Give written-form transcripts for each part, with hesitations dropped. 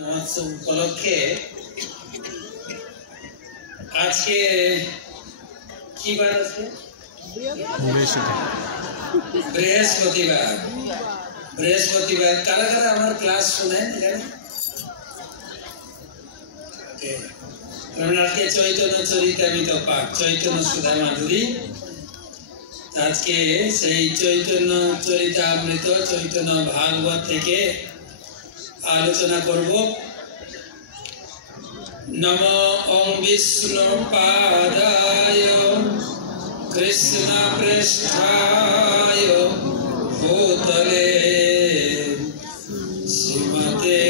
মহোৎসব উপলক্ষে আজকে কি বার আছে? বৃহস্পতিবার। বৃহস্পতিবার কারা কারা আমার ক্লাস শুনেন এখানে? আজকে চৈতন্য চরিতামৃত পাঠ, চৈতন্য সুধা মাধুরী। আজকে সেই চৈতন্য চরিতামৃত চৈতন্য ভাগবত থেকে আলোচনা করব। নমো ওং বিষ্ণু পাদায় কৃষ্ণ পৃষ্ঠায় ভূতলে শ্রীমতে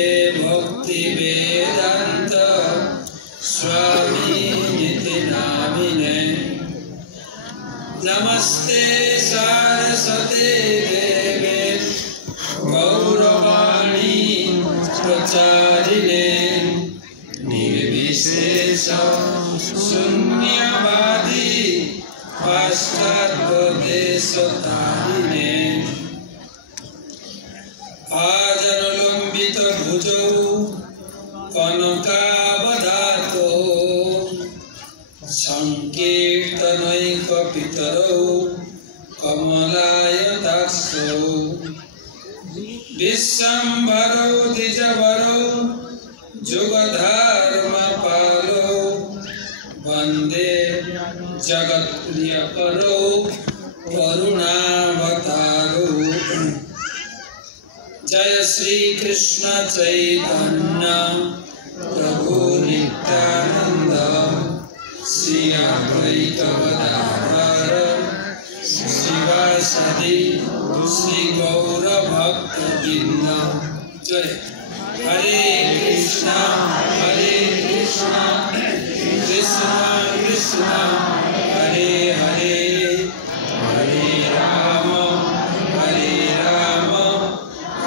ভক্তি বেদান্ত স্বামী নিতি নামিনে নমস্তে সারস্বতে দেবে গৌরবাণী প্রচারিণে নির্বিশেষ শূন্যবাদী পাশ্চাত্য দেশতারিণে আজনলম্বিত ভুজৌ কনকাবদাতো সংকীর্তনৈক পিতরৌ কমলায়তাক্ষৌ বিশ্বম্ভরৌ দ্বিজবরৌ যুগধর্মপালৌ বন্দে জগৎপ্রিয়করৌ করুণাবতারৌ। জয় শ্রী কৃষ্ণ চৈতন্য প্রভু নিত্যানন্দ শ্রী অদ্বৈত গদাধর শিবাসাদি শ্রী গৌর ভক্তবৃন্দ। জয় হরে কৃষ্ণ কৃষ্ণ কৃষ্ণ হরে হরে হরে রাম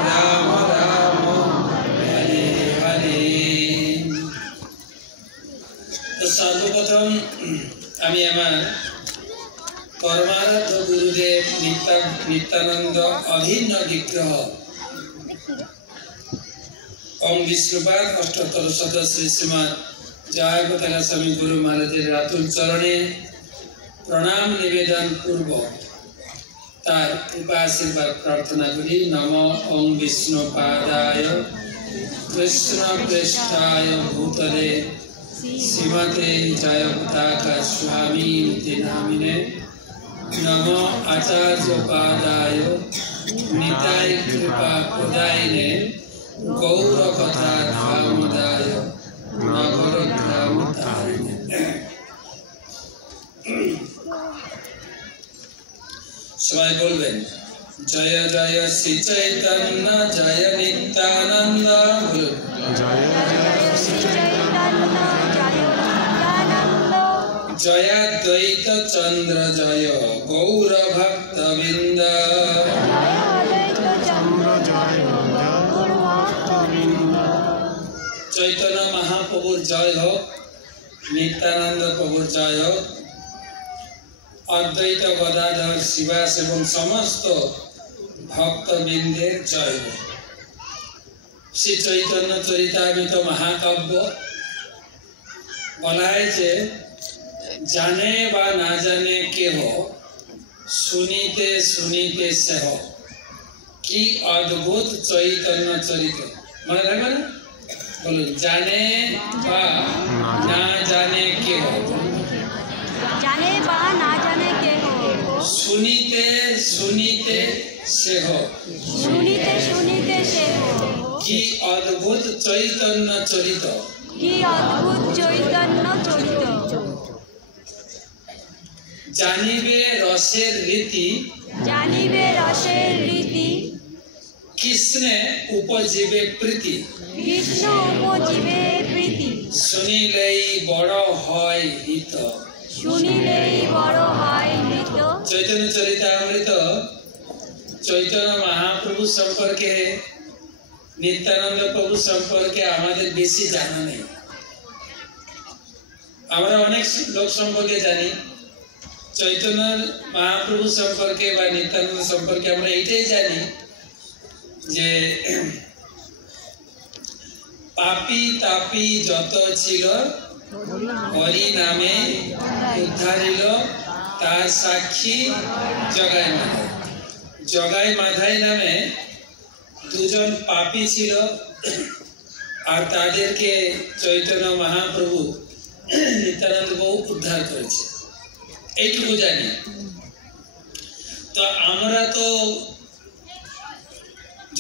রাম রাম হরে হরে। তো সর্বপ্রথম আমি আমার পরমারাধ্য গুরুদেব নিত্যানন্দ অভিন্ন বিগ্রহ ওম বিষ্ণুপাদ অষ্টোত্তর শত শ্রী শ্রীমৎ জয় পতাকা স্বামী গুরু মহারাজের রাতুল চরণে প্রণাম নিবেদন পূর্ব তার কৃপা আশীর্বাদ প্রার্থনা করি। নমো ওং বিষ্ণুপাদায় কৃষ্ণ পৃষ্ঠায় ভূতলে শ্রীমতে জয় পতাকা স্বামী নিতি নামিনে নমো আচার্যপাদায় নিতাই কৃপা প্রদায়িনে গৌর কথা ধামদায় নগর গ্রাম তারিণে। সবাই বলবেন জয় জয় শ্রী চৈতন্য জয় নিত্যানন্দ। জয় দ্বৈত চন্দ্র জয় গৌর ভক্তবৃন্দ। চৈতন্য মহাপ্রভুর জয় হোক, নিত্যানন্দ প্রভুর জয় হোক, অদ্বৈত গদাধর শিবাস এবং সমস্ত ভক্তবৃন্দের জয় হোক। শ্রী চৈতন্য চরিতামৃত মহাকাব্য বলা হয়েছে জানে বা না জানে কেহ শুনিতে শুনিতে সেহ। কি অদ্ভুত চৈতন্য চরিত, মনে রাখবে না? বলুন জানে বা না জানে কেহ, জানে বা না জানে কেহ, শুনিতে শুনিতে সেহ, শুনিতে শুনিতে সেহ। কি অদ্ভুত চৈতন্য চরিত, কি অদ্ভুত চৈতন্য চরিত। জানিবে রসের রীতি, জানিবে রসের রীতি, কৃষ্ণে উপজীবে প্রীতি, কৃষ্ণ উপজীবে প্রীতি। শুনিলেই বড় হয় হিত, শুনিলেই বড় হয় মৃত। চৈতন্য চরিতামৃত চৈতন্য মহাপ্রভু সম্পর্কে, নিত্যানন্দ প্রভু সম্পর্কে আমাদের বেশি জানা নেই। আমরা অনেক লোক সম্পর্কে জানি, চৈতন্য মহাপ্রভু সম্পর্কে বা নিত্যানন্দ সম্পর্কে আমরা এইটাই জানি যে পাপী তাপী যত ছিল হরি নামে উদ্ধারিল তার সাক্ষী জগাই মাধাই। জগাই মাধাই নামে দুজন পাপী ছিল আর তাদেরকে চৈতন্য মহাপ্রভু নিত্যানন্দ প্রভু উদ্ধার করেছে, এইটুকু জানি। তো আমরা তো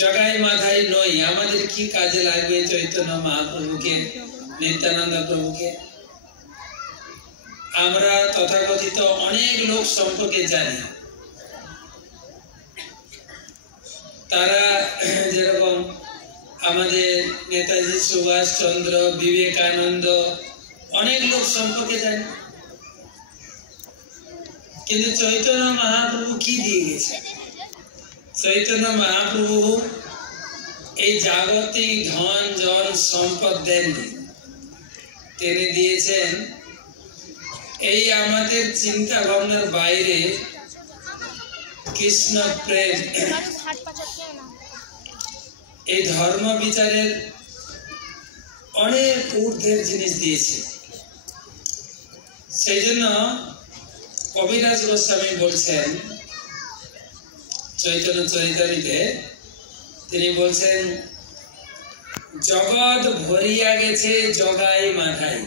জগাই মাধাই নই, আমাদের কি কাজে লাগবে চৈতন্য মহাপ্রভুকে, নিত্যানন্দ প্রভুকে? আমরা তথাকথিত অনেক লোক সম্পর্কে জানি, তারা যেরকম আমাদের নেতাজি সুভাষ চন্দ্র, বিবেকানন্দ, অনেক লোক সম্পর্কে জানি, কিন্তু চৈতন্য মহাপ্রভু কি দিয়ে গেছে? চৈতন্য মহাপ্রভু এই জাগতিক ধন জন সম্পদ দেননি, তিনি দিয়েছেন এই আমাদের চিন্তা ভাবনার বাইরে কৃষ্ণ প্রেম, এই ধর্ম বিচারের অনেক ঊর্ধ্বের জিনিস দিয়েছে। সেই জন্য কবিরাজ গোস্বামী বলছেন চৈতন্য চরিতামৃতে, তিনি বলছেন জগৎ ভরিয়া গেছে জগাই মাধাই।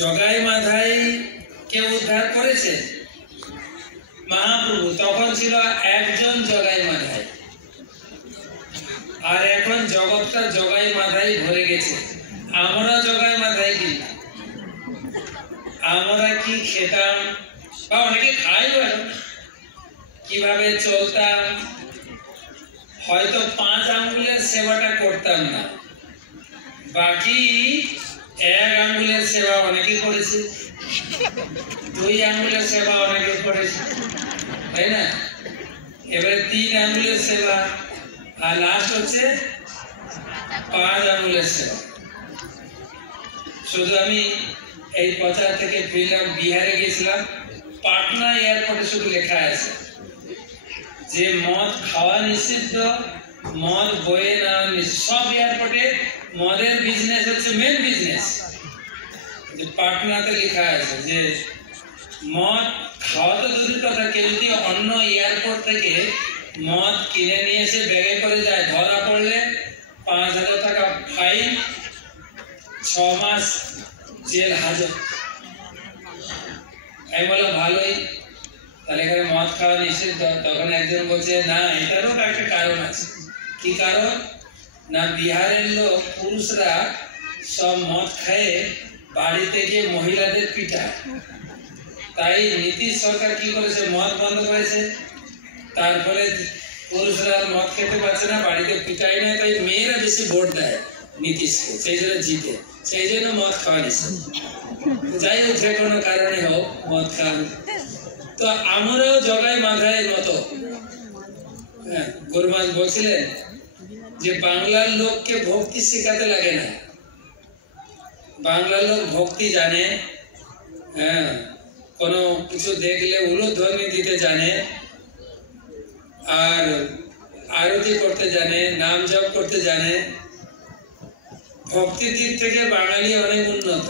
জগাই মাধাই কে উদ্ধার করেছে মহাপ্রভু, তখন ছিল একজন জগাই মাধাই, আর এখন জগৎটা জগাই মাধাই ভরে গেছে। আমরা জগাই মাধাই কি? আমরা কি খেতাম বা অনেকে খাই, কিভাবে চলতাম, হয়তো 5 আঙ্গুলের সেবাটা করতাম না, বাকি 1 আঙ্গুলের সেবা অনেকে করেছে, 2 আঙ্গুলের সেবা অনেকে করেছে, তাই না? এবারে 3 আঙ্গুলের সেবা, আর লাস্ট হচ্ছে 5 আঙ্গুলের সেবা। শুধু আমি এই প্রচার থেকে ফিরলাম, বিহারে গেছিলাম, পাটনা এয়ারপোর্টে শুধু লেখা আছে যে মদ খাওয়া নিষিদ্ধ, মদ বয়ে না, সব এয়ারপোর্টে মদের বিজনেস হচ্ছে মেন বিজনেস। পাটনাতে লেখা আছে যে মদ খাওয়া তো দূরের কথা, কেউ যদি অন্য এয়ারপোর্ট থেকে মদ কিনে নিয়ে এসে ব্যাগে করে যায়, ধরা পড়লে 5,000 টাকা ফাইন, 6 মাস জেল হাজত। আমি বললাম ভালোই, তাহলে এখানে মদ খাওয়া নিষিদ্ধ। তখন একজন বলছে না, এটারও একটা কারণ আছে। কি কারণ? না, বিহারের লোক পুরুষরা সব মদ খায় বাড়িতে গিয়ে মহিলাদের পিটায়, তাই নীতিশ সরকার কি করেছে, মদ বন্ধ করেছে। তারপরে পুরুষরা মদ খেতে পারছে না, বাড়িতে পিটাই না, তাই মেয়েরা বেশি ভোট দেয় নীতিশকে, সেই জন্য জিতে, সেই জন্য মদ খাওয়া নিষেধ। যাই হোক, যে কোনো কারণে হোক মদ খান। তো আমরাও জগাই মাধাইয়ের মতো, গুরুমাস বলছিলেন যে বাংলার লোককে ভক্তি শেখাতে লাগে না, বাংলার লোক ভক্তি জানে, কোনো কিছু দেখলে উলুধ্বনি দিতে জানে, আর আরতি করতে জানে, নাম জপ করতে জানে। ভক্তির দিক থেকে বাঙালি অনেক উন্নত,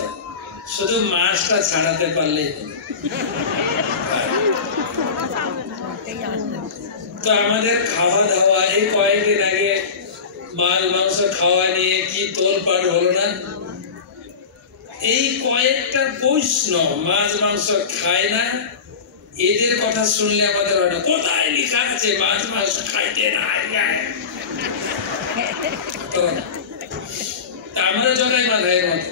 শুধু মাছটা ছাড়াতে পারলেই হলো। তো আমাদের খাওয়া দাওয়া, এই কয়েকদিন আগে মাছ মাংস খাওয়া নিয়ে কি তোলপাড় হলো না? এই কয়েকটা বৈষ্ণব মাছ মাংস খায় না, এদের কথা শুনলে আমাদের হয় না, কোথায় লেখা আছে মাছ মাংস খাইতে না? আমরা জগাই মাধাইয়ের মতো,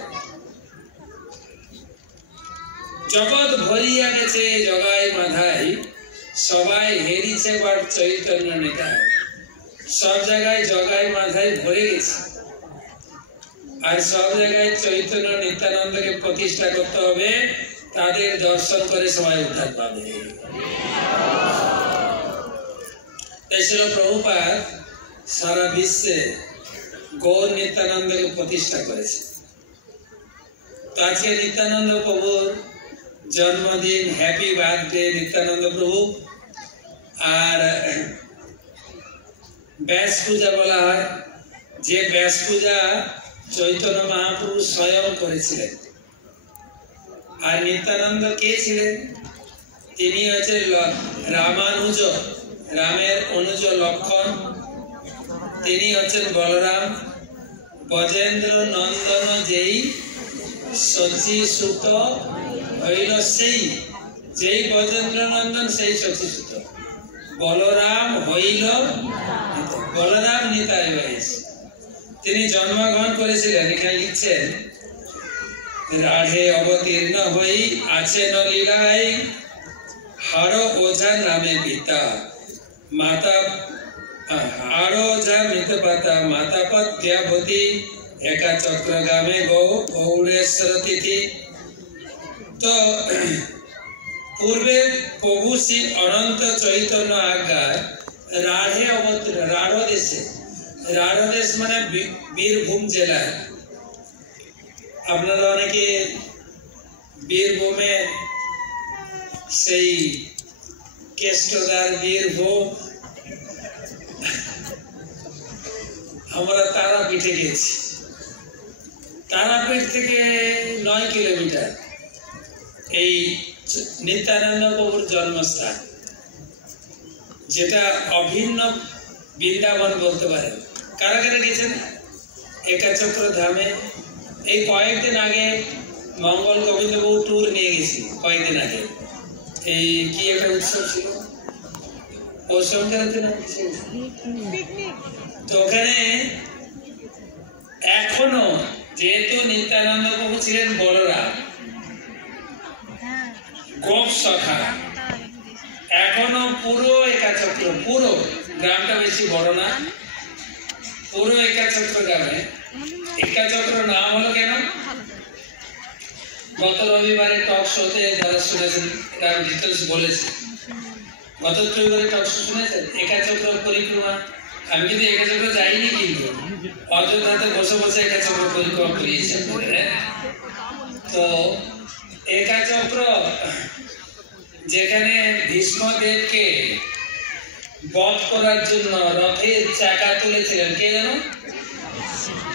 জগৎ ভরিয়া গেছে জগাই মাধাই, সবাই হেরিছে বাট চৈতন্য নিতাই। সব জায়গায় জগাই মাধাই ভরে গেছে, আর সব জায়গায় চৈতন্য নিত্যানন্দকে প্রতিষ্ঠা করতে হবে, তাদের দর্শন করে সবাই উদ্ধার পাবে। তাই ছিল প্রভুপাদ সারা বিশ্বে গৌর নিত্যানন্দকে প্রতিষ্ঠা করেছে। আজকে নিত্যানন্দ প্রভুর জন্মদিন, হ্যাপি বার্থডে নিত্যানন্দ প্রভু। আর ব্যাস পূজা বলা হয়, যে ব্যাস পূজা চৈতন্য মহাপ্রভু স্বয়ং করেছিলেন। আর নিত্যানন্দ কে ছিলেন? তিনি হচ্ছেন রামানুজ, রামের অনুজ লক্ষণ। তিনি হচ্ছেন বলরাম। ব্রজেন্দ্র নন্দন যেই শচী সুত হইল সেই, যেই ব্রজেন্দ্র নন্দন সেই শচী সুত। বলরাম হইল, বলরাম নিতাই বয়স। তিনি জন্মগ্রহণ করেছিলেন। এখানে লিখছেন রাধে অবতীর্ণ হই আছেন লীলাই, হার ওঝা নামে পিতা মাতা, হার ওঝা মৃত পাতা মাতা পদ্যাবতী, একা চক্রগামে গৌরেশ্বর তিথি। তো পূর্বে প্রভু শ্রী অনন্ত চৈতন্য আজ্ঞায় রাধে অবতীর্ণ, রাঢ় দেশে, রাঢ় দেশ মানে বীরভূম জেলায়। আপনারা অনেকে বীরভূমে সেই কেষ্টদার বীরভূম, আমরা তারাপীঠে গেছি। তারাপীঠ থেকে 9 কিলোমিটার এই নিত্যানন্দ প্রভুর জন্মস্থান, যেটা অভিন্ন বৃন্দাবন বলতে পারেন। কারা কারা গেছেন একাচক্র ধামে? এই কয়েকদিন আগে মঙ্গল গোবিন্দবাবু ট্যুর নিয়ে গেছি, কয়েকদিন আগে। এই কি একটা উৎসব ছিল, ওর সংক্রান্তি না, তো ওখানে এখনো যেহেতু নিত্যানন্দ প্রভু ছিলেন বলরাম, গোপ সখা, এখনো পুরো একাচক্র, পুরো গ্রামটা বেশি বড় না, পুরো একাচক্র গ্রামে, একাচক্র নাম হলো কেন? গত রবিবারে টক শোতে যারা শুনেছেন ডিটেলস বলেছে, গত রবিবারে টক শো শুনেছেন একাচক্র পরিক্রমা। আমি কিন্তু একাচক্র যাইনি, কিন্তু অযোধ্যাতে বসে বসে একাচক্র পরিক্রমা করিয়েছি। তো একাচক্র যেখানে ভীষ্মদেবকে বধ করার জন্য রথের চাকা তুলেছিলেন, কে জানো?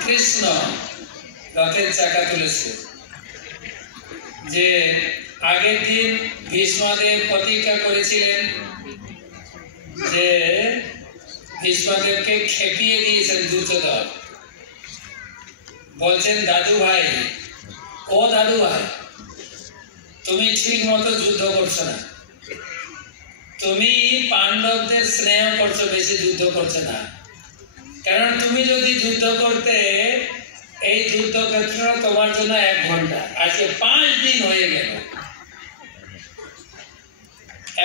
কৃষ্ণ রথের চাকা তুলেছিলেন। যে আগের দিন ভীষ্মদেব প্রতিজ্ঞা করেছিলেন যে ভীষ্মদেবকে খেপিয়ে দিয়েছেন দুর্যোধন। বলছেন দাদু ভাই, ও দাদু ভাই, তুমি ঠিক মতো যুদ্ধ করছো না, তুমি পাণ্ডবদের স্নেহ করছো, বেশি যুদ্ধ করছো না। কারণ তুমি যদি যুদ্ধ করতে, এই যুদ্ধক্ষেত্র তোমার জন্য 1 ঘন্টা, আজকে 5 দিন হয়ে গেল।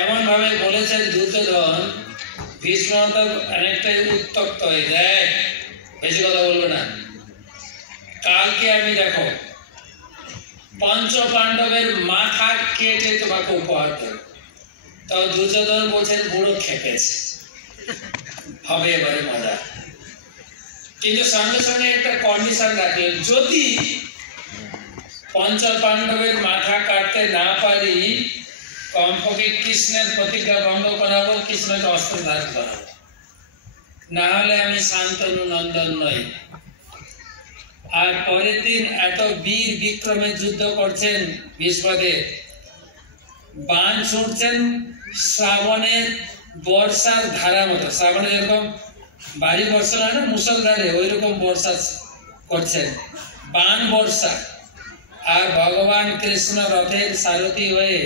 এমন ভাবে বলেছেন দুর্যোধন। ভীষ্ম তো অনেকটাই উত্তপ্ত হয়ে যায়, বেশি কথা বলবো না, কালকে আমি দেখো পঞ্চ পাণ্ডবের মাথা কেটে তোমাকে উপহার দেব। তাও দুর্যোধন বলছেন বুড়ো খেপেছে, হবে এবারে মজা। কিন্তু সঙ্গে সঙ্গে একটা কন্ডিশন রাখলেন, যদি পঞ্চ পাণ্ডবের মাথা কাটতে না পারি, কমপক্ষে কৃষ্ণের প্রতিজ্ঞা ভঙ্গ করাবো, কৃষ্ণকে অস্ত্র ধারণ করাবো, না হলে আমি শান্তনু নন্দন নই। আর পরের দিন এত বীর বিক্রমে যুদ্ধ করছেন ভীষ্মদেব, বাণ ছুটছেন শ্রাবণের বর্ষার ধারা মতো। শ্রাবণে যেরকম ভারী বর্ষা হয় না মুষলধারে, ওই রকম বর্ষা করছেন, বাণ বর্ষা। আর ভগবান কৃষ্ণ রথের সারথি হয়ে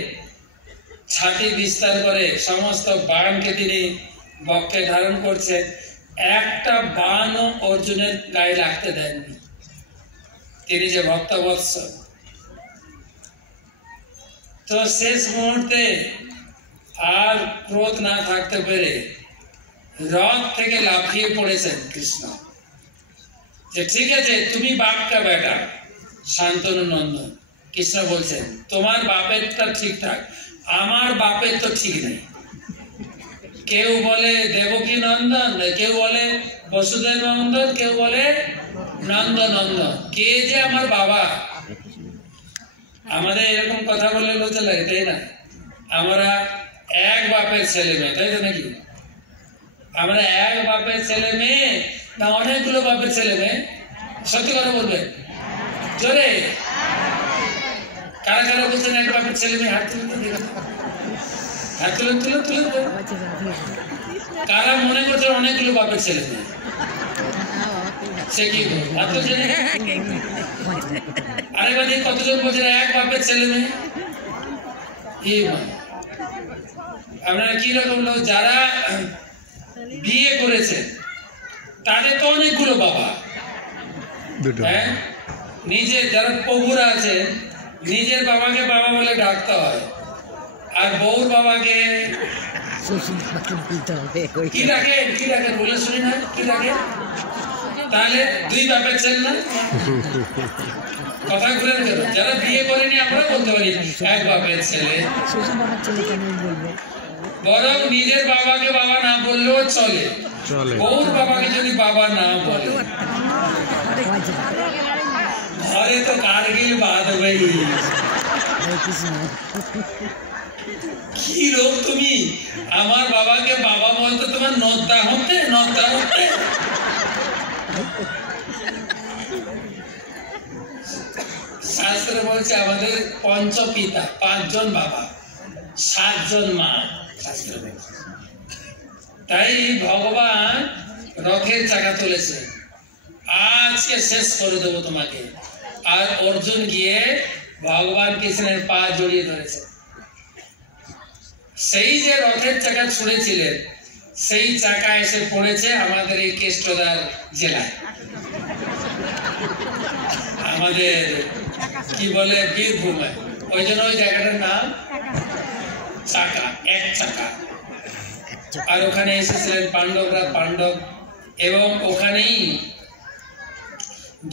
ছাতি বিস্তার করে সমস্ত বাণকে তিনি বক্ষে ধারণ করছেন। একটা বাণও অর্জুনের গায়ে লাগতে দেননি, তিনি যে ভক্তবৎসল। তো শেষ মুহূর্তে আর ক্রোধ না থাকতে পেরে রথ থেকে লাফিয়ে পড়েছেন কৃষ্ণ, যে ঠিক আছে তুমি বাপটা বেটা শান্তনু নন্দন। কৃষ্ণ বলছেন তোমার বাপেরটা ঠিকঠাক, আমার বাপের তো ঠিক নেই। কেউ বলে দেবকী নন্দন, কেউ বলে বসুদেব নন্দন, কেউ বলে নন্দনন্দন, কে যে আমার বাবা? আমাদের এরকম কথা বললে লজ্জা লাগে, তাই না? আমরা এক বাপের ছেলে মেয়ে, তাই তো নাকি? আমরা এক বাপের ছেলে মেয়ে না অনেকগুলো বাপের ছেলে মেয়ে? সত্যি কথা বলবেন জোরে। কারা কারা বলছেন এক বাপের ছেলে মেয়ে? হাত তুলে দেখুন, হাত তুলে তুলে তুলে। কারা মনে করছে অনেকগুলো বাপের ছেলে মেয়ে? সে কি হাত তুলছে? আরে বাদে কতজন বলছেন এক বাপের ছেলে মেয়ে? আপনারা কি রকম লোক? যারা বিয়ে করেছে তাদের তো অনেকগুলো বাবা। হ্যাঁ, নিজের যারা প্রভুরা আছে নিজের বাবাকে বাবা বলে ডাকতে হয়, আর বউর বাবাকে কি ডাকে? কি ডাকে বলে শুনি না, কি ডাকে? তাহলে দুই বাপের ছেলে না? কথা ঘুরে গেল। যারা বিয়ে করেনি আমরা বলতে পারি এক বাপের ছেলে। বরং নিজের বাবাকে বাবা না বললেও চলে, বউর বাবাকে যদি বাবা না বলে ঘরে তো কারগিল বাদ ভাই। কি লোক তুমি? আমার বাবাকে বাবা বলতে তোমার নদ্দা হতে নদ্দা হতে। শাস্ত্রে বলছে আমাদের পঞ্চপিতা, 5 জন বাবা 7 জন মা। শাস্ত্রে বলছে তাই ভগবান রথের চাকা তুলেছে, আজকে শেষ করে দেবো তোমাকে। আর অর্জুন গিয়ে ভগবান কৃষ্ণের পা জড়িয়ে ধরেছে। সেই যে রথের চাকা ছুঁড়েছিলেন সেই চাকা এসে পড়েছে আমাদের এই কেষ্টদার জেলায়, আমাদের কি বলে বীরভূমে। ওই জন্য ওই জায়গাটার নাম চাকা, এক চাকা। আর ওখানে এসেছিলেন পাণ্ডবরা, পাণ্ডব, এবং ওখানেই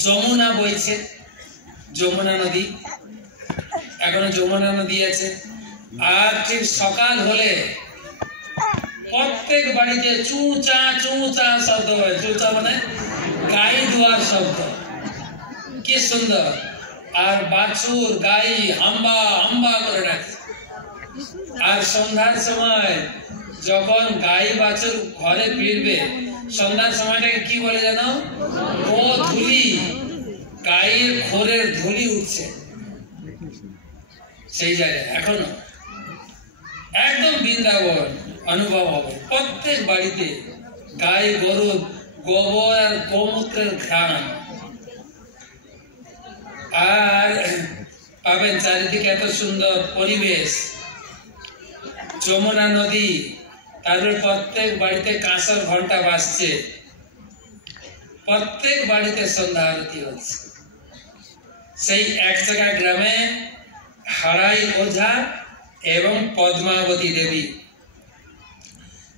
যমুনা বইছে, যমুনা নদী, এখনো যমুনা নদী আছে। আর ঠিক সকাল হলে প্রত্যেক বাড়িতে চুঁচা চুঁচা শব্দ হয়। চুঁচা মানে গাই দুয়ার শব্দ, কি সুন্দর। আর বাছুর গাই হাম্বা হাম্বা করে ডাকে। আর সন্ধ্যার সময় যখন গাই বাছুর ঘরে ফিরবে, সন্ধ্যার সময়টাকে কি বলে জানো? ও ধুলি, গায়ের খোরের ধুলি উঠছে সেই জায়গায়। এখনো একদম বৃন্দাবন অনুভব হবে। প্রত্যেক বাড়িতে গাই গরুর গোবর আর গোমূত্রের ঘ্রাণ। আর পাবেন চারিদিকে এত সুন্দর পরিবেশ, যমুনা নদী, তারপরে প্রত্যেক বাড়িতে কাঁসার ঘন্টা বাজছে, প্রত্যেক বাড়িতে সন্ধ্যা আরতি হচ্ছে। সেই এক জায়গা গ্রামে হারাই ওঝা এবং পদ্মাবতী দেবী,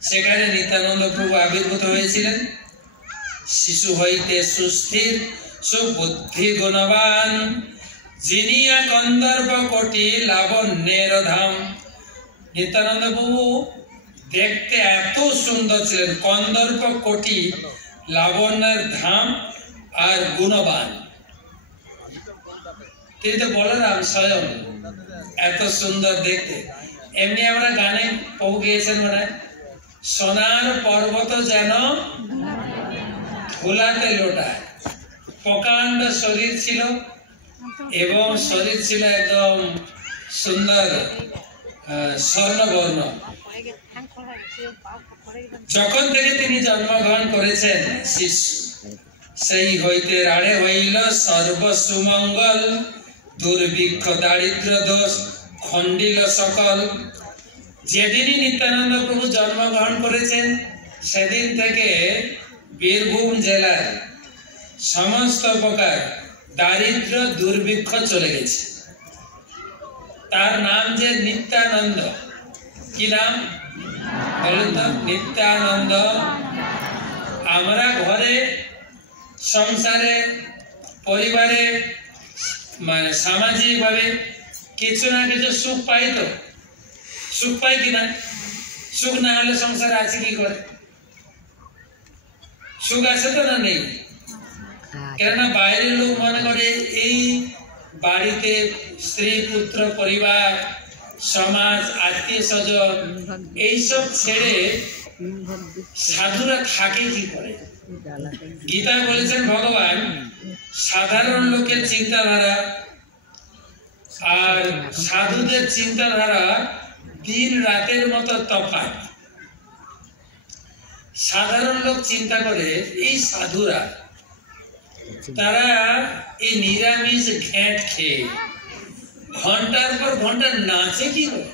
সেখানে নিত্যানন্দ প্রভু আবির্ভূত হয়েছিলেন। শিশু হইতে সুস্থির সুবুদ্ধি গুণবান, জিনিয়া কন্দর্প কোটি লাবণ্যের ধাম। নিত্যানন্দ প্রভু দেখতে এত সুন্দর ছিলেন, কন্দর্প কোটি লাবণ্যের ধাম আর গুণবান। তিনি তো বলরাম স্বয়ং, এত সুন্দর দেখতে। এমনি আমরা গানে প্রভু গিয়েছেন মানে সোনার পর্বত যেন ধুলাতে লোটায়। প্রকাণ্ড শরীর ছিল এবং শরীর ছিল একদম সুন্দর স্বর্ণবর্ণ। যখন থেকে তিনি জন্মগ্রহণ করেছেন শিশু, সেই হইতে রাড়ে হইল সর্বসুমঙ্গল, দুর্ভিক্ষ দারিদ্র দোষ খণ্ডিল সকল। যেদিনই নিত্যানন্দ প্রভু জন্মগ্রহণ করেছেন সেদিন থেকে বীরভূম জেলার সমস্ত প্রকার দারিদ্র দুর্ভিক্ষ চলে গেছে। তার নাম যে নিত্যানন্দ। কি নাম বলুন তো? নিত্যানন্দ। আমরা ঘরে সংসারে পরিবারে মানে সামাজিক ভাবে কিছু না কিছু সুখ পাই, তো সুখ পাই কিনা? সুখ না হলে সংসারে আছে কি করে? সুখ আছে তো না নেই? কেননা বাইরের লোক মনে করে এই বাড়িতে স্ত্রী পুত্র পরিবার সমাজ আত্মীয় স্বজন এইসব ছেড়ে সাধুরা থাকে কি করে? গীতা বলেছেন ভগবান সাধারণ লোকের চিন্তাধারা আর সাধুদের চিন্তাধারা দিন রাতের মতো তফাৎ। সাধারণ লোক চিন্তা করে এই সাধুরা তারা এই নিরামিষ ঘ্যাঁট খেয়ে ঘন্টার পর ঘন্টা নাচে কি করে?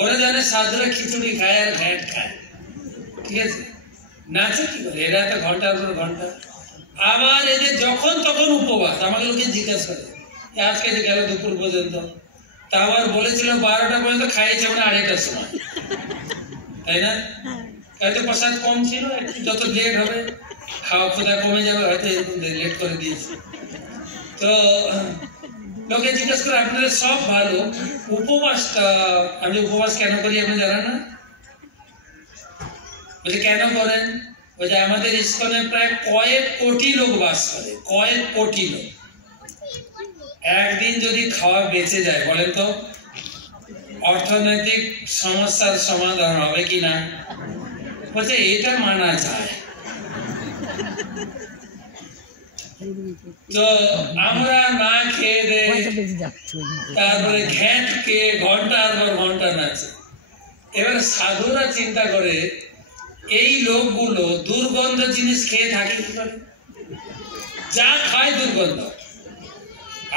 ওরা জানে সাধুরা খিচুড়ি খায় আর ঘ্যাঁট খায়, ঠিক আছে, নাচে কি করে? এরা তো ঘন্টার পর ঘন্টা। আবার এদের যখন তখন উপবাস। আমাকে লোকে জিজ্ঞাসা করে আজকে যে গেল দুপুর পর্যন্ত, তা আবার বলেছিল 12টা পর্যন্ত খাইয়েছে মানে 2:30টার সময়, তাই না? হয়তো প্রসাদ কম ছিল, যত লেট হবে খাওয়া খোদা কমে যাবে, হয়তো এরকম লেট করে দিয়েছে। তো লোকে জিজ্ঞেস করে আপনারা সব ভালো, উপবাসটা আমি উপবাস কেন করি আপনি জানেন না? বলছে কেন করেন? বলছে আমাদের ইস্কনে প্রায় কয়েক কোটি লোক বাস করে, কয়েক কোটি লোক। একদিন যদি খাওয়া বেঁচে যায় বলেন তো অর্থনৈতিক সমস্যার সমাধান হবে কি না? বলছে এটা মানা যায়। তো আমরা না খেয়ে দে তারপরে ঘ্যাঁট খেয়ে ঘন্টার পর ঘন্টা নাচে। এবার সাধুরা চিন্তা করে এই লোকগুলো দুর্গন্ধ জিনিস খেয়ে থাকে কি করে? যা খায় দুর্গন্ধ।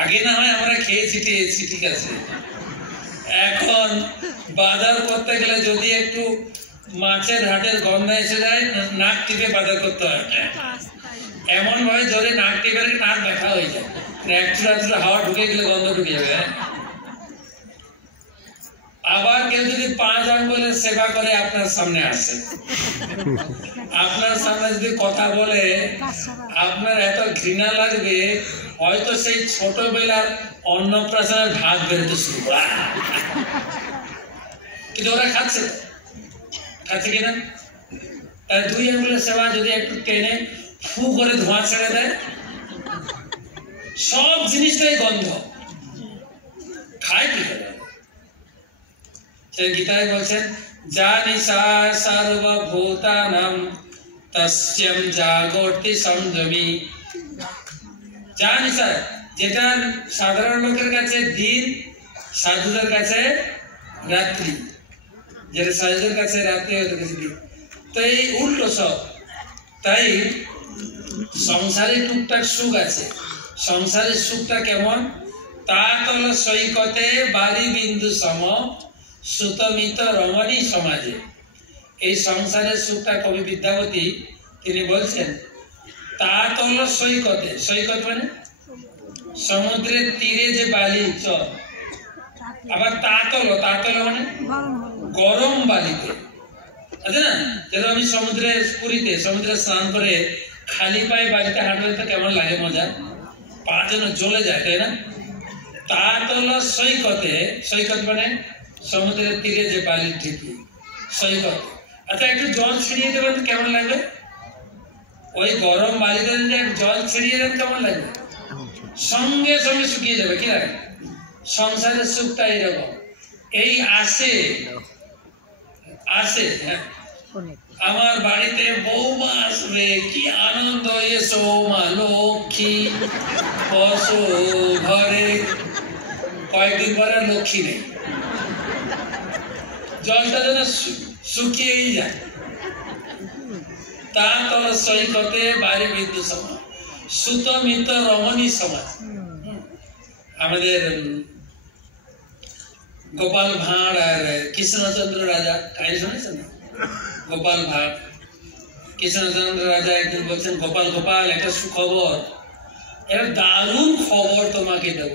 আগে না হয় আমরা খেয়েছি টেয়েছি, ঠিক আছে, এখন বাজার করতে গেলে যদি একটু মাছের হাটের গন্ধ এসে যায় নাক টিপে বাজার করতে হয়, এমন ভাবে জোরে নাক টিপে নাক ব্যথা হয়ে যায়, একটু হাওয়া ঢুকে গেলে গন্ধ ঢুকে যাবে। আবার কেউ যদি 5 আঙ্গুলের সেবা করে আপনার সামনে আসে, আপনার সামনে যদি কথা বলে আপনার এত ঘৃণা লাগবে হয়তো সেই ছোটবেলার অন্নপ্রাশনের ভাত বেরোতে শুরু করে। কিন্তু ওরা খাচ্ছে কিনা? তার 2 আঙ্গুলের সেবা যদি একটু টেনে ফু করে ধোঁয়া ছেড়ে দেয়, সব জিনিসটাই গন্ধ, খায় কি করে? গীতায় বলছেন যা নিশা সর্বভূতানাম তস্যম জাগর্তি সংযমী। যা নিশা, যেটা সাধারণ লোকের কাছে দিন, সাধুদের কাছে রাত্রি, যেটা সাধুদের কাছে রাত্রি ওদের কাছে দিন। তো এই উল্টো সব। তাই সংসারে টুকটাক সুখ আছে। সংসারের সুখটা কেমন? তাতল সৈকতে বাড়ি বিন্দু সম সুতমিত রমণী সমাজে। এই সংসারের সুখটা কবি বিদ্যাপতি তিনি বলছেন তাতল সৈকতে, সৈকত মানে সমুদ্রের তীরে যে বালি চর, আবার তাতল, তাতল মানে গরম বালিতে, আছে না? যেটা আমি পুরীতে সমুদ্রে স্নান করে খালি পায়ে বালিতে হাঁটতে কেমন লাগে, মজা, পা যেন জ্বলে যায়, তাই না? তাতল সৈকতে, সৈকত মানে সমুদ্রের তীরে যে বালির ঢিপি, সৈকত। আচ্ছা একটু জল ছিড়িয়ে দেবেন তো কেমন লাগবে? ওই গরম বালিতে যদি জল ছিড়িয়ে দেন কেমন লাগবে? সঙ্গে সঙ্গে শুকিয়ে যাবে, কি লাগে? সংসারের সুখটা এইরকম। এই আসে আমার বাড়িতে বৌমা আসবে, কি আনন্দ, এসো মা লক্ষ্মী বসো ঘরে। কয়েকদিন পরে লক্ষ্মী নেই, জলটা যেন শুকিয়েই যায়। তাতল সৈকতে বাড়ি বিন্দু সমাজ সুতমিত রমণী সমাজ। আমাদের গোপাল ভাঁড় আর কৃষ্ণচন্দ্র রাজা কাহিনী শুনেছেন? গোপাল ভাঁড় কৃষ্ণচন্দ্র রাজা একদিন বলছেন গোপাল গোপাল একটা সুখবর, একটা দারুণ খবর তোমাকে দেব।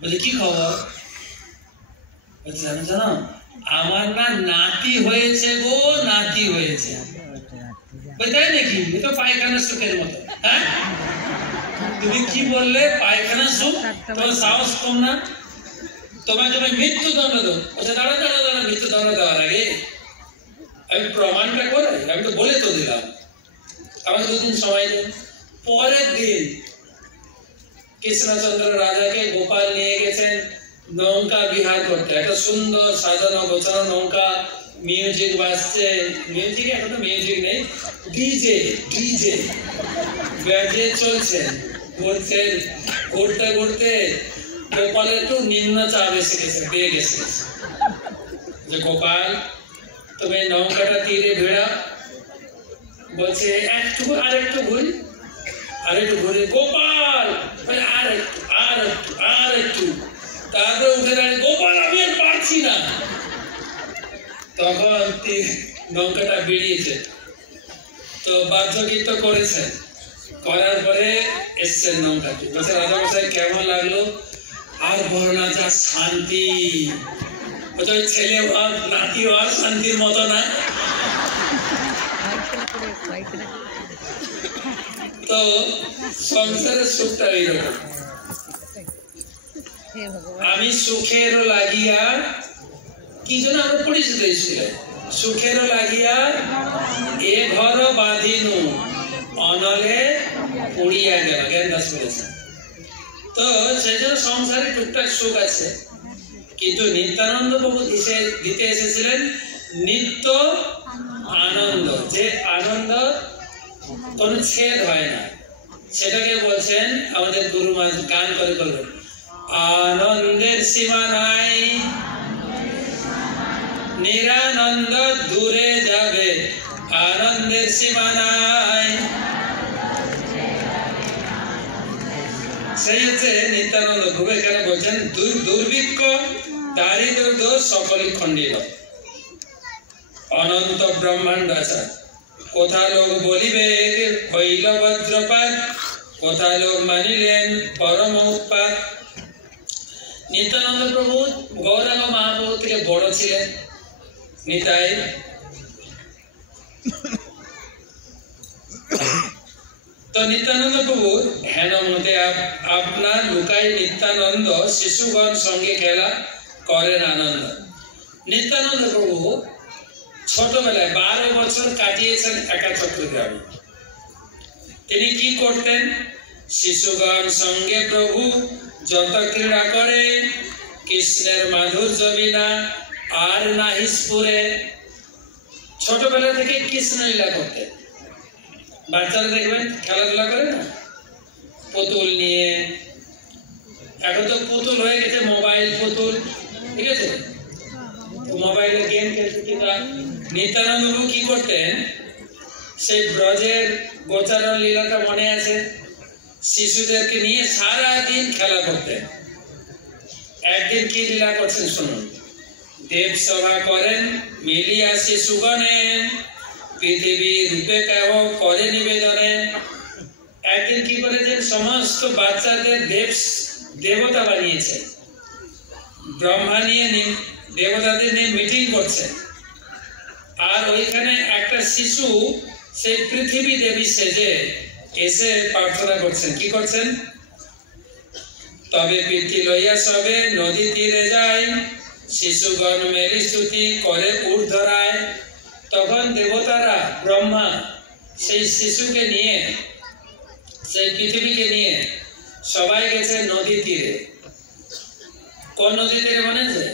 বলে কি খবর? বলছে জানো আমার না নাতি হয়েছে গো, নাতি হয়েছে। তাই নাকি? তো পায়খানা সুখের মতো। হ্যাঁ তুমি কি বললে? পায়খানা সুখ? তোমার সাহস কম না? তোমাকে আমি মৃত্যু দণ্ড দেবো। আচ্ছা দাঁড়া দাঁড়া দাঁড়া, মৃত্যু দণ্ড দেওয়ার আগে আমি প্রমাণটা করে, আমি তো বলে তো দিলাম, আমাকে 2 দিন সময় দেন। পরের দিন কৃষ্ণচন্দ্র রাজাকে গোপাল নিয়ে গেছেন নৌকা বিহার করতে। একটা সুন্দর সাজানো গোছানো নৌকা মিউজিক বাজছে, মিউজিক এখন তো মিউজিক নেই, ডিজে ডিজে ব্যাজে চলছে, ঘুরছে, ঘুরতে ঘুরতে গোপালের একটু নিম্ন চাপ এসে গেছে, বেগ এসে গেছে যে গোপাল তুমি নৌকাটা তীরে ভেড়া, বলছে একটু আর একটু ঘুরি, আর একটু ঘুরে গোপাল আর একটু আর একটু আর একটু, তারপরে উঠে দাঁড়িয়ে গোপাল আমি আর পারছি না। তখন নৌকাটা বেরিয়েছে, তো বাদ্যগীত করেছেন, করার পরে এসছেন নৌকাটি, বলছে রাজা মশাই কেমন লাগলো? আর বলো না, যা শান্তি, ওই ছেলে হওয়ার নাতি হওয়ার শান্তির মতো না। তো সংসারের সুখটা এইরকম, আমি সুখের লাগিয়া কি জন্য আমরা পরিচিত ছিলেন, সুখের লাগিয়া এ ঘর বাঁধিনু অনলে পড়িয়া গেল, জ্ঞান দাস বলেছেন। তো সেই জন্য সংসারে টুকটাক সুখ আছে, কিন্তু নিত্যানন্দ প্রভু দিতে এসেছিলেন নিত্য আনন্দ, যে আনন্দ কোনো ছেদ হয় না, সেটাকে বলছেন আমাদের গুরু মহারাজ গান করে বলবেন, আনন্দের সীমা নাই, নিরানন্দ দূরে যাবে, আনন্দের সীমা নাই। সেই হচ্ছে নিত্যানন্দ প্রভু এখানে বলছেন দুর্ভিক্ষ দারিদ্র দোষ সকলই খণ্ডিত, অনন্ত ব্রহ্মাণ্ড আছে, কোথা লোক বলিবে হইল বজ্রপাত, কোথা লোক মানিলেন পরম উৎপাত। নিত্যানন্দ প্রভু গৌরাঙ্গ মহাপ্রভু থেকে বড় ছিলেন, নিতাই। তো নিত্যানন্দ প্রভু হেন মতে আপনার লুকাই নিত্যানন্দ শিশুগণ সঙ্গে খেলা করেন আনন্দ। নিত্যানন্দ প্রভু ছোটবেলায় 12 বছর কাটিয়েছেন একা চট্টগ্রামে। তিনি কি করতেন? শিশুগণ সঙ্গে প্রভু যত ক্রীড়া করে, কৃষ্ণের মাধুর্য বিনা আর নাহি স্ফুরে। ছোটবেলা থেকে কৃষ্ণ লীলা করতেন। বাচ্চারা দেখবেন খেলাধুলা করে না, পুতুল নিয়ে, এখন তো পুতুল হয়ে গেছে মোবাইল পুতুল, ঠিক আছে, মোবাইলে গেম খেলতে। কিন্তু নিত্যানন্দ প্রভু কি করতেন? সেই ব্রজের গোচারণ লীলাটা মনে আছে, শিশুদেরকে নিয়ে সারা দিন খেলা করতেন। একদিন কি লীলা করছেন শুনুন। দেব সভা করেন মিলিয়া শিশুগণে, পৃথিবী রূপে কেহ করে নিবেদনে। একদিন কি করেছেন? সমস্ত বাচ্চাদের দেবতা বানিয়েছেন, ব্রহ্মা নিয়ে দেবতাদের নিয়ে মিটিং করছেন, আর ওইখানে একটা শিশু সেই পৃথিবী দেবী সেজে এসে প্রার্থনা করছেন। কি করছেন? তবে পিতৃ লইয়া সবে নদী তীরে যায়, শিশুগণ মেরি স্তুতি করে ঊর্ধ্বরায়। তখন দেবতারা ব্রহ্মা সেই শিশুকে নিয়ে, সেই পৃথিবীকে নিয়ে সবাই গেছে নদী তীরে। কোন নদী তীরে মনে আছে?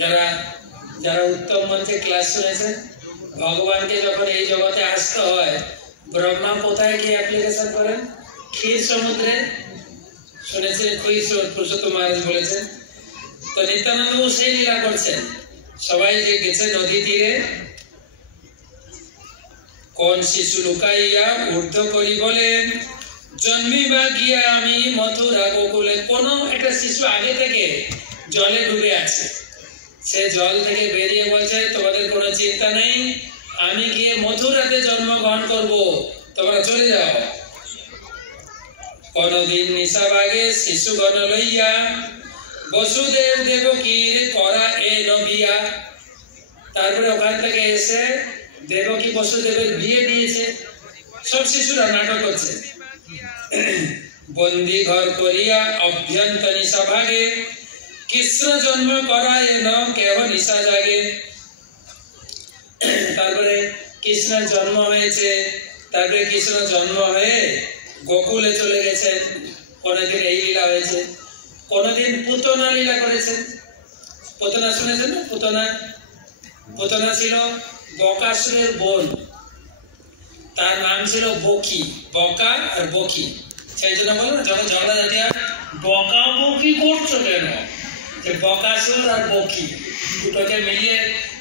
যারা যারা উত্তম মঞ্চে ক্লাস শুনেছেন, ভগবানকে যখন এই জগতে আসতে হয়, ব্রহ্মা কোথায় গিয়ে অ্যাপ্লিকেশন করেন? ক্ষীর সমুদ্রে। শুনেছেন? পুরুষোত্তম মহারাজ বলেছেন। তো নিত্যানন্দ সেই লীলা করছেন, সবাই যে গেছে নদী তীরে। কোন শিশু লুকাইয়া ঊর্ধ্ব করি বলেন, জন্মিবা গিয়া আমি মথুরা গোকুলে। কোন একটা শিশু আগে থেকে জলে ডুবে আছে, সে জল থেকে বেরিয়ে বলছে তোমাদের কোনো চিন্তা নেই, আমি গিয়ে মথুরাতে জন্মগ্রহণ করব, তোমরা চলে যাও। কোনদিন নিশাবাগে শিশুগণ লইয়া, বসুদেব দেবকীর করা এ নবিয়া। তারপরে ওখান থেকে এসে দেবকী বসুদেবের বিয়ে দিয়েছে। সব শিশুরা নাটক করছে। বন্দি ঘর করিয়া অভ্যন্তরী সভাগে, কৃষ্ণ জন্ম করায় ন কেহ নিশা জাগে। তারপরে কৃষ্ণের জন্ম হয়েছে, তারপরে কৃষ্ণ জন্ম হয়ে গোকুলে চলে গেছেন। কোনদিন এই লীলা হয়েছে, কোনদিন পুতনা লীলা করেছেন। পুতনা শুনেছেন না? পুতনা পুতনা ছিল বকাসুরের বোন, তার নাম ছিল বকি, বকা আর বকি। সেই জন্য বলো না যখন ঝগড়া জাতি বকা বকি করছো কেন, যে বকাসুর আর বকি দুটোকে মিলিয়ে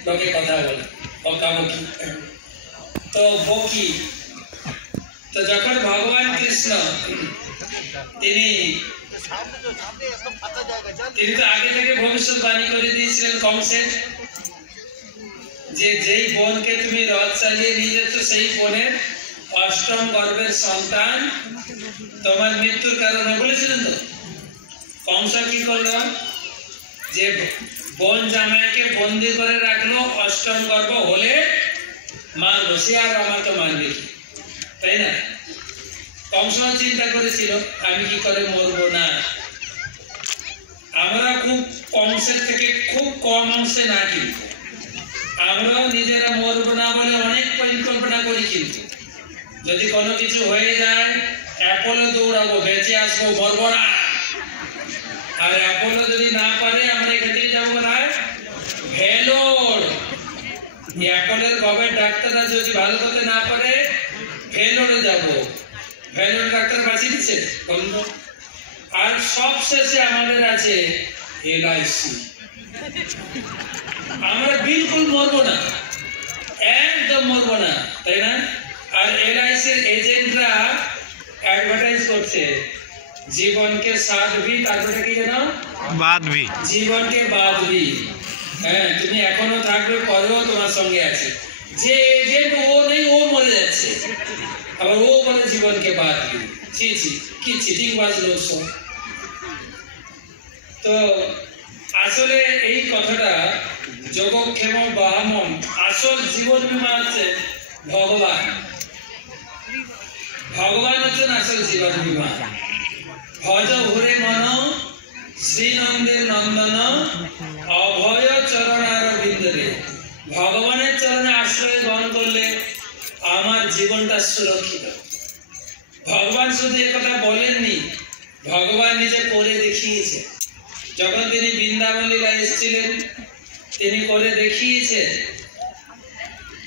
লোকে কথা বলে বকা বকি। তো বকি, তো যখন ভগবান কৃষ্ণ তিনি তো আগে থেকে ভবিষ্যৎবাণী করে দিয়েছিলেন কংসের, যে যেই বোনকে তুমি রথ চালিয়ে নিয়ে যাচ্ছ সেই বোনের অষ্টম গর্ভের সন্তান তোমার মৃত্যুর কারণে বলেছিলেন। তো কংস কি করলো, যে বোন জামাইকে বন্দি করে রাখলো, অষ্টম গর্ভ হলে মারবো, সে আর আমাকে মারবে কি, তাই না? কংস চিন্তা করেছিল আমি কি করে মরবো না। আমরা খুব কংসের থেকে খুব কম অংশে না, কিন্তু আমরাও নিজেরা মরবো না বলে অনেক পরিকল্পনা করি, কিন্তু যদি কোনো কিছু হয়ে যায় অ্যাপোলো দৌড়াবো, বেঁচে আসবো, মরবো না। আর অ্যাপোলো যদি না পারে আমরা এখান থেকে যাবো না ভেলোর। অ্যাপোলের গবের ডাক্তাররা যদি ভালো করতে না পারে ভেলোরে যাবো, ভেলোর ডাক্তার বাঁচিয়ে দিচ্ছে। আর সবশেষে আমাদের আছে এলআইসি। আমরা বিলকুল মরবো না, একদম মরবো না, তাই না? আর এলআইসির এজেন্টরা অ্যাডভার্টাইজ করছে জীবনকে সাধবি, তারপরে কি জানো বাদবি, জীবনকে বাদবি। হ্যাঁ, তুমি এখনো থাকবে, পরেও তোমার সঙ্গে আছে। যে এজেন্ট ও নেই, ও মরে যাচ্ছে, আবার ও বলে জীবনকে বাদবি। ছি ছি, কি চিটিংবাজ লোক সব। তো আসলে এই কথাটা যোগক্ষেম বাহামম, আসল জীবন বীমা হচ্ছে ভগবান। ভগবান হচ্ছেন আসল জীবন বীমা। ভজ ভুরে মন শ্রীনন্দের নন্দন অভয় চরণার বিন্দরে। ভগবানের চরণে আশ্রয় গ্রহণ করলে আমার জীবনটা সুরক্ষিত। ভগবান শুধু একথা বলেননি, ভগবান নিজে করে দেখিয়েছে। যখন তিনি বৃন্দাবন লীলা এসেছিলেন তিনি করে দেখিয়েছেন।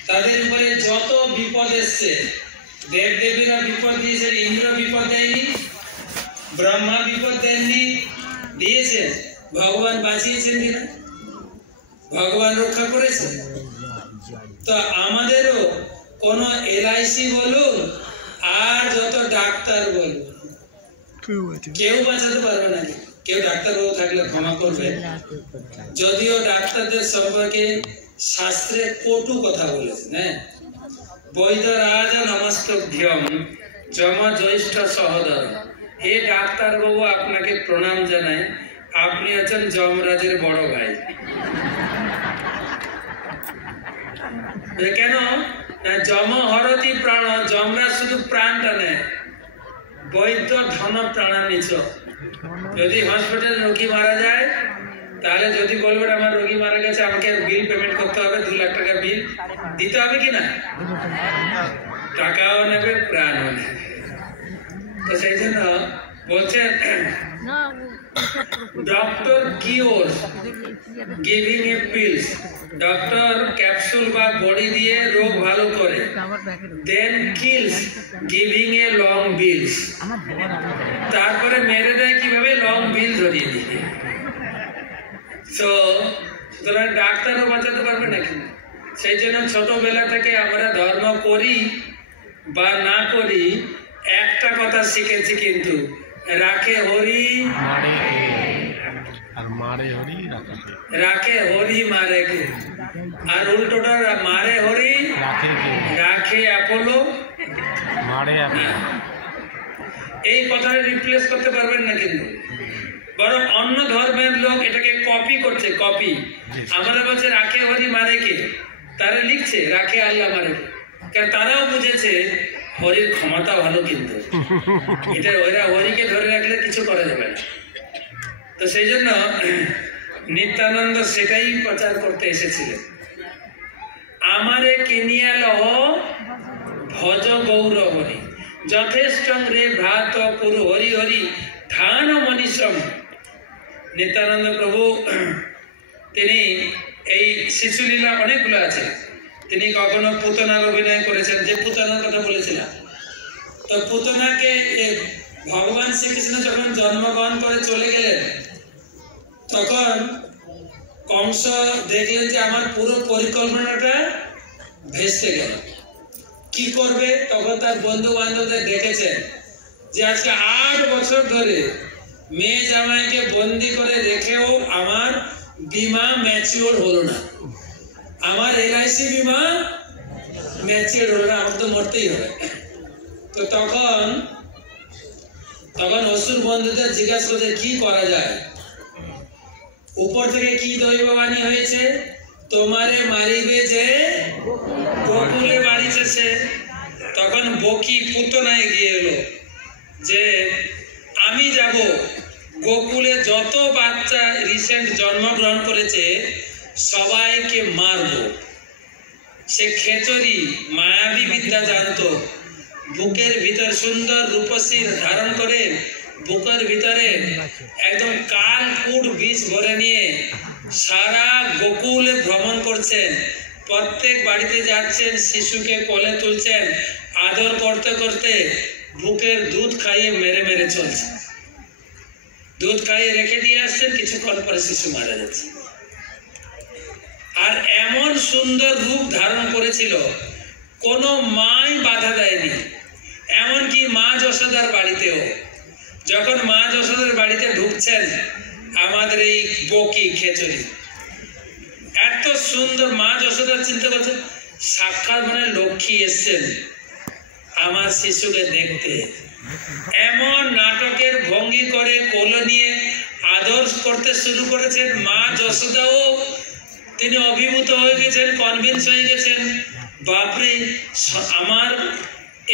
তাদের উপরে যত বিপদ এসছে, দেবদেবীরা বিপদ দিয়েছেন, ইন্দ্র বিপদ দেয়নি, ব্রহ্মা বিপদ দেননি, দিয়েছেন। ভগবান বাঁচিয়েছেন কিনা? ভগবান রক্ষা করেছে। তো আমাদেরও কোনো এলআইসি বলুন আর যত ডাক্তার বলুন, কেউ বাঁচাতে পারবে না। কেউ ডাক্তারবাবু থাকলে ক্ষমা করবে, যদিও ডাক্তারদের সম্পর্কে শাস্ত্রে কটু কথা বলেছেন। হ্যাঁ, বৈদ্যরাজ নমস্তুভ্যম যম জ্যৈষ্ঠ সহোদর। হে ডাক্তারবাবু, আপনাকে প্রণাম জানাই, আপনি হচ্ছেন যমরাজের বড় ভাই। কেন না, যম হরতি প্রাণ, যমরাজ শুধু প্রাণটা নেয়, বৈদ্য ধন প্রাণা নিচ। যদি হসপিটালে রোগী মারা যায়, তাহলে যদি বলবেন আমার রোগী মারা গেছে, আমাকে বিল পেমেন্ট করতে হবে, 2 লাখ টাকা বিল দিতে হবে কিনা? টাকাও নেবে, প্রাণও নেবে। তো সেই জন্য বলছেন doctor cure giving a pills, doctor capsule বা বড়ি দিয়ে রোগ ভালো করে, দেন কিলস গিভিং এ লং বিলস, তারপরে মেরে দেয় কিভাবে, লং বিল ধরিয়ে দিয়ে। তো সুতরাং ডাক্তারও বাঁচাতে পারবে না কিন্তু। সেই জন্য ছোটবেলা থেকে আমরা ধর্ম করি বা না করি একটা কথা শিখেছি, কিন্তু রাখে হরি আর মারে হরি, রাখে হরি মারে কে, আর উল্টোটা মারে হরি রাখে অ্যাপোলো মারে। এই কথাটা রিপ্লেস করতে পারবেন না কিন্তু, বরং অন্য ধর্মের লোক এটাকে কপি করছে, কপি। আমরা বলছে রাখে হরি মারে কে, তারা লিখছে রাখে আল্লাহ মারে কে, কারণ তারাও বুঝেছে হরির ক্ষমতা ভালো, কিন্তু এটা ওরা হরিকে ধরে রাখলে কিছু করা যাবে না। তো সেই জন্য নিত্যানন্দ সেটাই প্রচার করতে এসেছিলেন। আমারে কিনিয়া লহ ভজ গৌর হরি, যথেষ্ট রে ভ্রাত পুরু হরি হরি ধান মনীষম। নিত্যানন্দ প্রভু তিনি এই শিশুলীলা অনেকগুলো আছে। তিনি কখনো পুতনার অভিনয় করেছেন, যে পুতনার কথা বলেছিলাম। তো পুতনাকে ভগবান শ্রীকৃষ্ণ যখন জন্মগ্রহণ করে চলে গেলেন, তখন কংস দেখলেন যে আমার পুরো পরিকল্পনাটা ভেস্তে গেল, কি করবে? তখন তার বন্ধু বান্ধবদের ডেকেছেন যে আজকে 8 বছর ধরে মেয়ে জামাইকে বন্দি করে রেখেও আমার বীমা ম্যাচিওর হলো না, আমার LIC বীমা ম্যাচিওর হলো না, আমার তো মরতেই হবে। তো তখন অসুর বন্ধুদের জিজ্ঞাসা করছে কি করা যায়। উপর থেকে কি দৈববাণী হয়েছে, তোমারে মারিবে যে গোকুলে বাড়িছে সে। তখন বকি পুতনায় গিয়ে এলো যে আমি যাব গোকুলে যত বাচ্চা রিসেন্ট জন্মগ্রহণ করেছে সবাইকে মারবো। সে খেচরি মায়াবী বিদ্যা জানতো, বুকের ভিতর সুন্দর রূপসী ধারণ করে বুকের ভিতরে একদম কালকুট বিষ ভরে নিয়ে সারা গোকুলে ভ্রমণ করছেন, প্রত্যেক বাড়িতে যাচ্ছেন, শিশুকে কোলে তুলছেন, আদর করতে করতে বুকের দুধ খাইয়ে মেরে মেরে চলছে। দুধ খাইয়ে রেখে দিয়ে আসছেন, কিছুক্ষণ পরে শিশু মারা যাচ্ছে। আর এমন সুন্দর রূপ ধারণ করেছিল, কোনো মাই বাধা দেয়নি। এমনকি মা যশোদার বাড়িতেও, যখন মা যশোদার বাড়িতে ঢুকছেন আমাদের এই বকি খেচরি, এত সুন্দর মা যশোদা চিন্তা করছেন সাক্ষাৎ মানে লক্ষ্মী এসছেন আমার শিশুকে দেখতে। এমন নাটকের ভঙ্গি করে কোলে নিয়ে আদর করতে শুরু করেছেন। মা যশোদাও তিনি অভিভূত হয়ে গেছেন, কনভিন্স হয়ে গেছেন, বাপরে আমার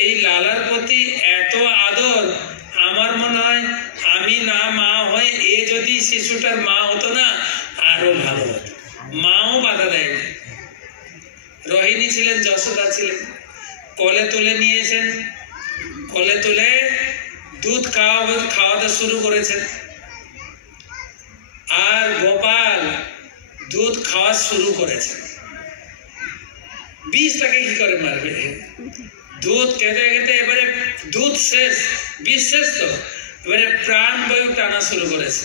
এই লালার প্রতি এত আদর, আমার মনে হয় আমি না মা হয়ে এ যদি শিশুটার মা হতো না আরো ভালো হতো। মাও বাধা দেয়নি। রোহিণী ছিলেন, যশোদা ছিলেন, কোলে তুলে নিয়েছেন, কোলে তুলে দুধ খাওয়াতে শুরু করেছেন। আর গোপাল দুধ খাওয়া শুরু করেছে। বিষটাকে কি করে মারবে? দুধ খেতে খেতে এবারে দুধ শেষ, বিষ শেষ, তো এবারে প্রাণ বায়ু টানা শুরু করেছে।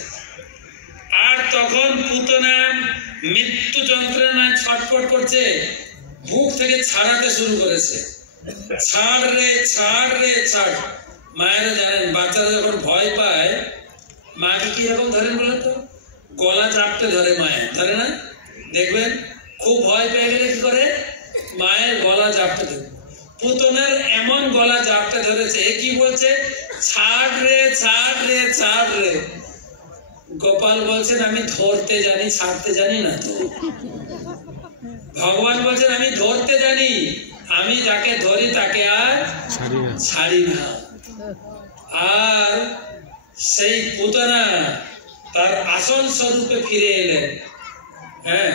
আর তখন পুতনা মৃত্যু যন্ত্রণায় ছটফট করছে, বুক থেকে ছাড়াতে শুরু করেছে, ছাড় রে ছাড় রে ছাড়। মায়েরা জানেন বাচ্চারা যখন ভয় পায় মাকে কিরকম ধরেন বলেন তো? গলা চাপতে ধরে, মায়ের ধরে না? দেখবেন খুব ভয় পেয়ে গেলে কি করে, মায়ের গলা চাপতে ধরে। পুতনার এমন গলা চাপতে ধরেছে, এ কি বলছে, ছাড় রে ছাড় রে ছাড় রে। গোপাল বলছেন আমি ধরতে জানি, ছাড়তে জানি না তো। ভগবান বলছেন আমি ধরতে জানি, আমি যাকে ধরি তাকে আর ছাড়ি না। আর সেই পুতনা তার আসল স্বরূপে ফিরে এলেন। হ্যাঁ,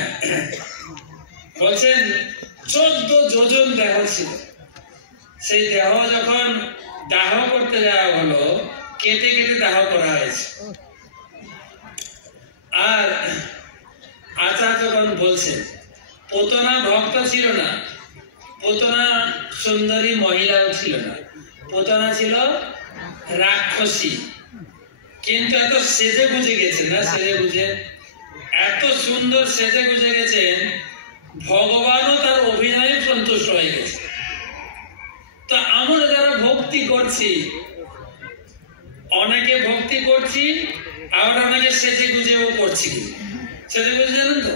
বলছেন 14 যোজন দেহ ছিল। সেই দেহ যখন দাহ করতে যাওয়া হলো, কেটে কেটে দাহ করা হয়েছে। আর আচার্যগণ বলছেন পুতনা ভক্ত ছিল না, পুতনা সুন্দরী মহিলাও ছিল না, পুতনা ছিল রাক্ষসী। কিন্তু এত সেজে গুজে গেছেন না, সেজে গুজে এত সুন্দর সেজে গুজে গেছেন, ভগবানও তার অভিনয়ে সন্তুষ্ট হয়ে গেছে। তা আমরা যারা ভক্তি করছি, অনেকে ভক্তি করছি, আবার অনেকে সেজে গুজেও করছি। সেজে গুজে জানেন তো,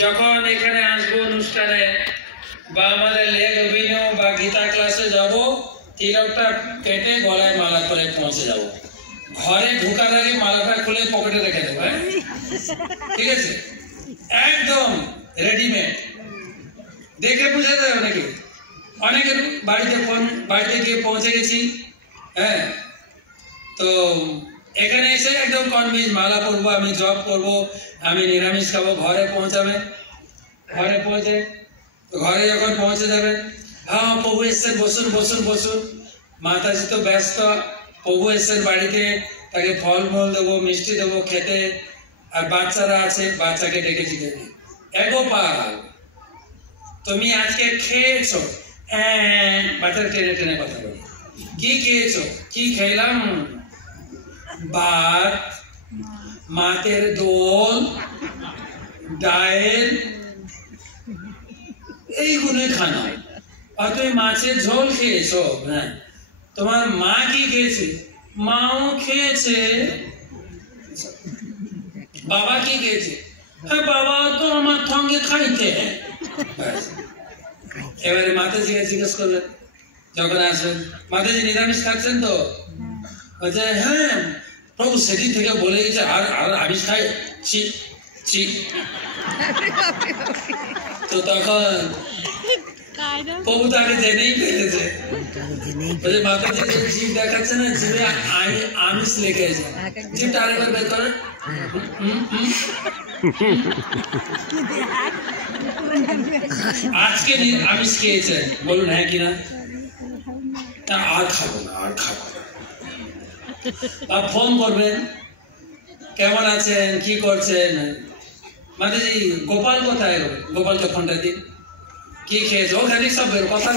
যখন এখানে আসবো অনুষ্ঠানে বা আমাদের লেগ অভিনয় বা গীতা ক্লাসে যাব, তিলকটা কেটে গলায় মালা করে পৌঁছে যাব, ঘরে ঢুকার আগে মালাটা খুলে পকেটে রেখে দেবো। ঠিক আছে, একদম রেডিমেড, দেখে বুঝে যায়। অনেকে অনেকের বাড়িতে গিয়ে পৌঁছে গেছি, হ্যাঁ, তো এখানে এসে একদম কনভিন্স, মালা পরবো, আমি জব করবো, আমি নিরামিষ খাবো। ঘরে পৌঁছাবে, ঘরে পৌঁছে ঘরে যখন পৌঁছে যাবে, হ্যাঁ প্রভু এসছেন, বসুন বসুন বসুন। মাতাজি তো ব্যস্ত, প্রভু এসছেন বাড়িতে, তাকে ফল মূল দেবো, মিষ্টি দেবো খেতে। আর বাচ্চারা আছে, বাচ্চাকে ডেকে দিতে, গোপাল, তুমি আজকে খেয়েছো? বাচ্চারা টেনে টেনে কথা বলে। কি খেয়েছো? কি খেলাম? ভাত, মাছের দোল, ডাল, এইগুলোই খানা। আর তুমি মাছের ঝোল খেয়েছো? হ্যাঁ। তোমার মা কি খেয়েছে? মাও খেয়েছে। বাবা কি খেয়েছে? হ্যাঁ, বাবা তো আমার সঙ্গে খাইতে। এবারে মাতাজিকে জিজ্ঞেস করলেন যখন আসবেন, মাতাজি নিরামিষ খাচ্ছেন তো? বলছে হ্যাঁ প্রভু সেদিন থেকে বলে গেছে আর আর আমিষ খাই। তো তখন প্রভু তাকে জেনেই ফেলেছে। মাতাজি জীব দেখাচ্ছে না, জীবে আমিষ লেগে আছে, জীবটা আরেকবার বের করেন। আজকে আমিষ খেয়েছেন? বলুন হ্যাঁ কিনা। আর খাবো না, আর খাবো না। ফোন করবেন, কেমন আছেন, কি করছেন? মাতাজি গোপাল কোথায়? গোপালকে ফোনটা দিন। কি খেয়েছে? ওখানে সব বের কথা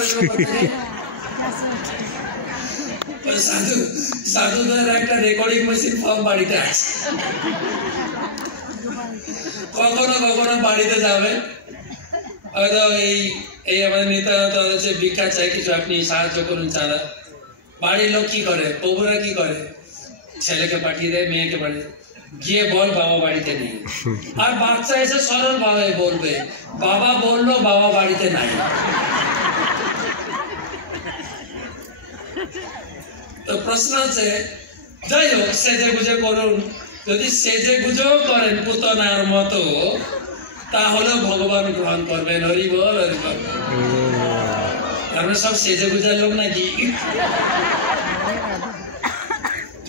সাধুদের একটা রেকর্ডিং মেশিন ফর্ম বাড়িতে আছে। কখনো কখনো বাড়িতে যাবে, হয়তো এই আমাদের নেতা হচ্ছে ভিক্ষা চাই, কিছু আপনি সাহায্য করুন চাঁদা। বাড়ির লোক কি করে, প্রভুরা কি করে? ছেলেকে পাঠিয়ে দেয়, মেয়েকে পাঠিয়ে দেয়, গিয়ে বল বাবা বাড়িতে নেই। আর বাচ্চা এসে সরল ভাবে বলবে বাবা বললো বাবা বাড়িতে নাই। তো প্রশ্ন আছে, যাই হোক সেজে গুজে করুন। যদি সেজে গুজেও করেন পুতনার মতো, তাহলেও ভগবান গ্রহণ করবেন। হরি বল, হরি বল। আমরা সব সেজে গুজার লোক নাকি?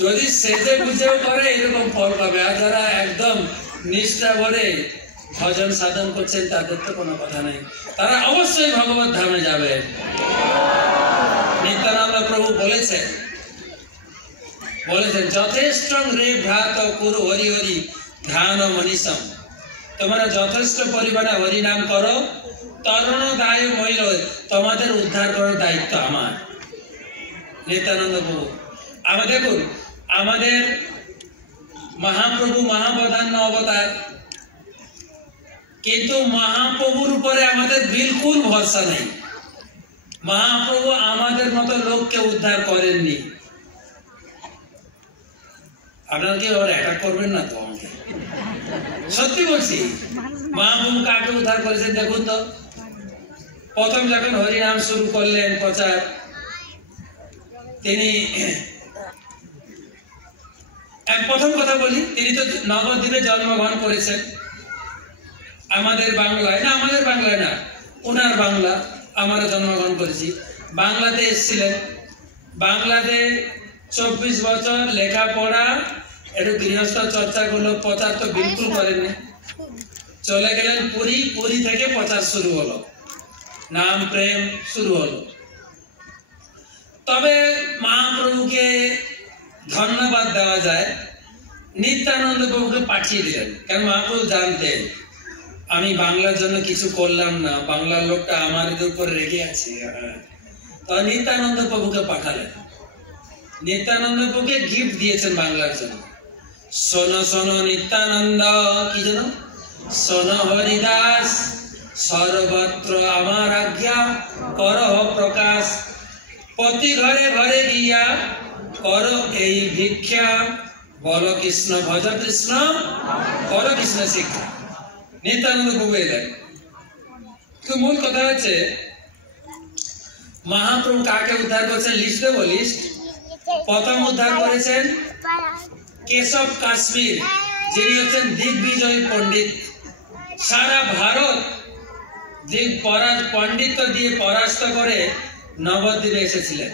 যদি সেজে গুজেও করে এরকম ফল পাবে। আর যারা একদম নিষ্ঠা ভরে ভজন সাধন করছেন তাদের তো কোনো কথা নেই, তারা অবশ্যই ভগবত ধামে যাবে। নিত্যানন্দ প্রভু বলেছেন যথেষ্ট রে ভ্রাত কুরু হরি হরি ধ্যান মনীষম। তোমরা যথেষ্ট পরিমাণে হরি নাম করো, তরুণ দায় মহিল, তোমাদের উদ্ধার করার দায়িত্ব আমার। নিত্যানন্দ প্রভু দেখুন, আমাদের মহাপ্রভু মহাপ্রধান্য অবতার, কিন্তু মহাপ্রভুর উপরে আমাদের বিলকুল ভরসা নেই। মহাপ্রভু আমাদের মতো লোককে উদ্ধার করেননি। আপনারা কি ওর অ্যাটাক করবেন না তো আমাকে? সত্যি বলছি, মহাপ্রভু কাকে উদ্ধার করেছেন দেখুন তো। প্রথম যখন হরিনাম শুরু করলেন প্রচার, তিনি প্রথম কথা বলি, তিনি তো নবদ্বীপে জন্মগ্রহণ করেছেন। আমাদের বাংলায় না, আমাদের বাংলায় না, ওনার বাংলা, আমরা জন্মগ্রহণ করেছি। বাংলাতে এসেছিলেন, বাংলাতে 24 বছর লেখাপড়া, একটু গৃহস্থ চর্চা করলো, প্রচার তো বিলকুল করেননি। চলে গেলেন পুরী, পুরী থেকে প্রচার শুরু হলো, নাম প্রেম শুরু হলো। তবে মহাপ্রভুকে ধন্যবাদ দেওয়া যায়, নিত্যানন্দ প্রভুকে পাঠিয়ে দিলেন। কারণ মহাপ্রভু জানতেন আমি বাংলার জন্য কিছু করলাম না, বাংলার লোকটা আমার উপর রেগে আছে। তো নিত্যানন্দ প্রভুকে পাঠালেন। নিত্যানন্দ প্রভুকে গিফট দিয়েছেন বাংলার জন্য। শোনো শোনো নিত্যানন্দ, কি যেন, শোনো হরিদাস, সর্বত্র আমার আজ্ঞা করহ প্রকাশ, প্রতি ঘরে ঘরে গিয়া করো এই ভিক্ষা, বলো কৃষ্ণ ভজ কৃষ্ণ, করো কৃষ্ণ শিক্ষা। নিত্যানন্দ প্রভু এলেন। তো মূল কথা হচ্ছে মহাপ্রভু কাকে উদ্ধার করেছেন, লিস্ট দেবো, লিস্ট। প্রথম উদ্ধার করেছেন কেশব কাশ্মীর, যিনি হচ্ছেন দিগ্বিজয়ী পণ্ডিত। সারা ভারত পণ্ডিত দিয়ে পরাস্ত করে নবদ্বীপে এসেছিলেন।